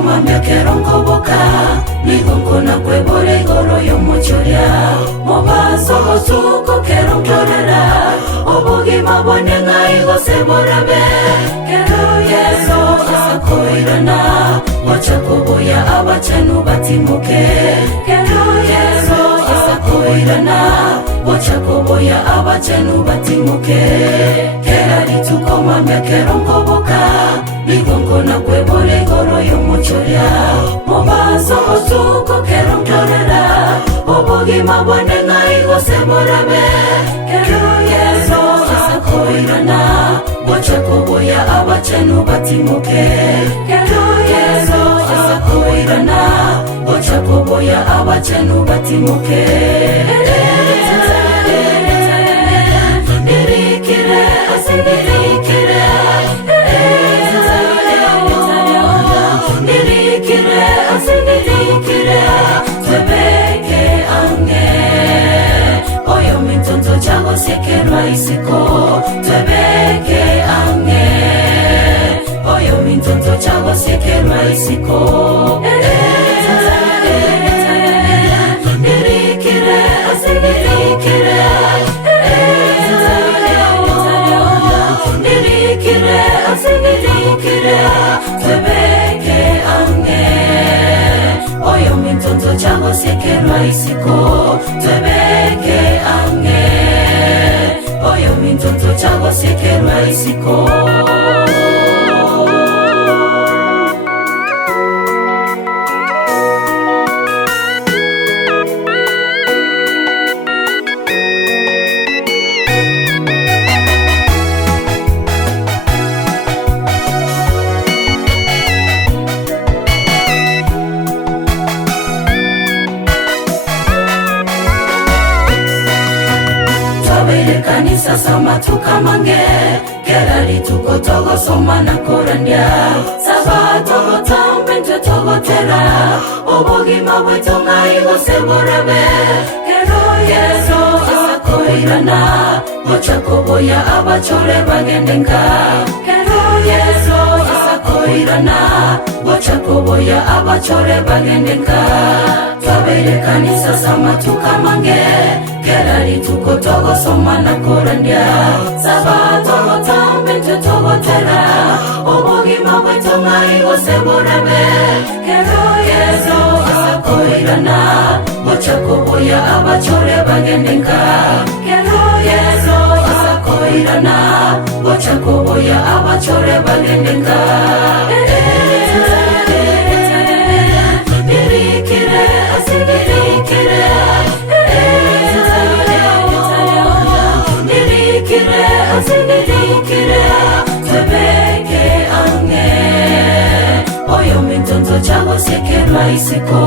tukomambia keronkoboka ligonkona kwebore igoro yomuchoria mobaso gotuko keronkorera obugima bwonenga igoseborabe kero yeso asakoirana wachakoboya abachanu batimuke kero yeso asakoirana wachakoboya abachanu batimuke kerari tukomambia keronkoboka ligonkona kwebore igoro yomuchoria mobaso gotuko keronkorera obugima bwonenga igoseborabe kero yeso asakoirana wachakoboya abachanu batimuke kero yeso asakoirana wachakoboya abachanu batimuke nirikire asinirikire nirikire asinirikire twebeke ange oyo mintonzo chago sekerwa isiko twebeke ange oyo mintonzo chago sekerwa isiko nirikire asinirikire nirikire asinirikire twebeke ange oyo mintonzo chago sekerwa isiko twebeke ange oyo mintonzo chago sekerwa isiko kanisa sama tukamange kerari tuko togo soma na korandia sabato gotambe togo tera obogima bwetonga igoseborabe kero yeso asakoirana wachakoboya abachore bagendenka kero yeso asakoirana wachakoboya abachore bagendenka twabere kanisa sama tukamange kerari tuko togo soma na korandia sabato gotambe togo tera obogima bwetonga igoseborabe kero yeso asakoirana wachakoboya abachore bagendenka kero yeso asakoirana wachakoboya abachore bagendenka nirikire asinirikire nirikire asinirikire twebeke ange oyo mintonzo chago sekerwa isiko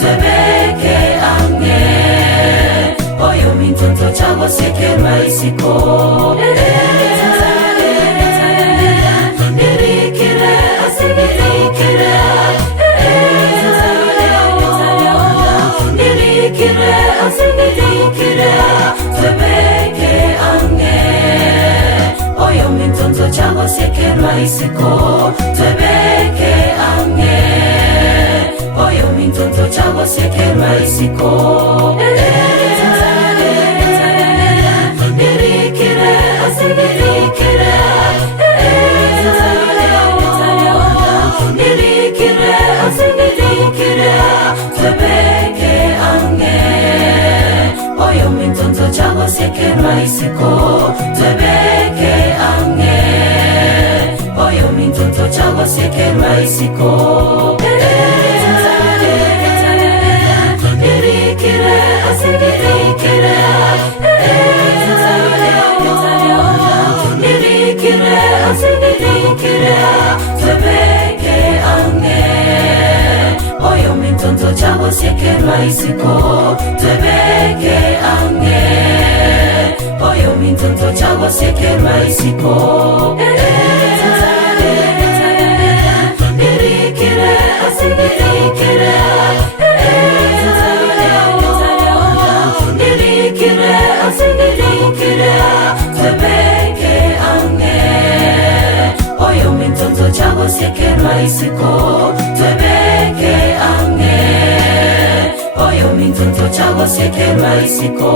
twebeke ange oyo mintonzo chago sekerwa isiko nirikire asinirikire nirikire asinirikire twebeke ange oyo mintonzo chago sekerwa isiko twebeke ange oyo mintonzo chago sekerwa isiko nirikire asinirikire nirikire asinirikire twebeke ange oyo mintonzo chago sekerwa isiko twebeke ange oyo mintonzo chago sekerwa isiko nirikire asinirikire nirikire asinirikire twebeke ange oyo mintonzo chago sekerwa isiko twebeke ange oyo mintonzo chago sekerwa isiko nirikire asinirikire nirikire asinirikire twebeke ange oyo mintonzo chago sekerwa isiko twebeke gosekerwa isiko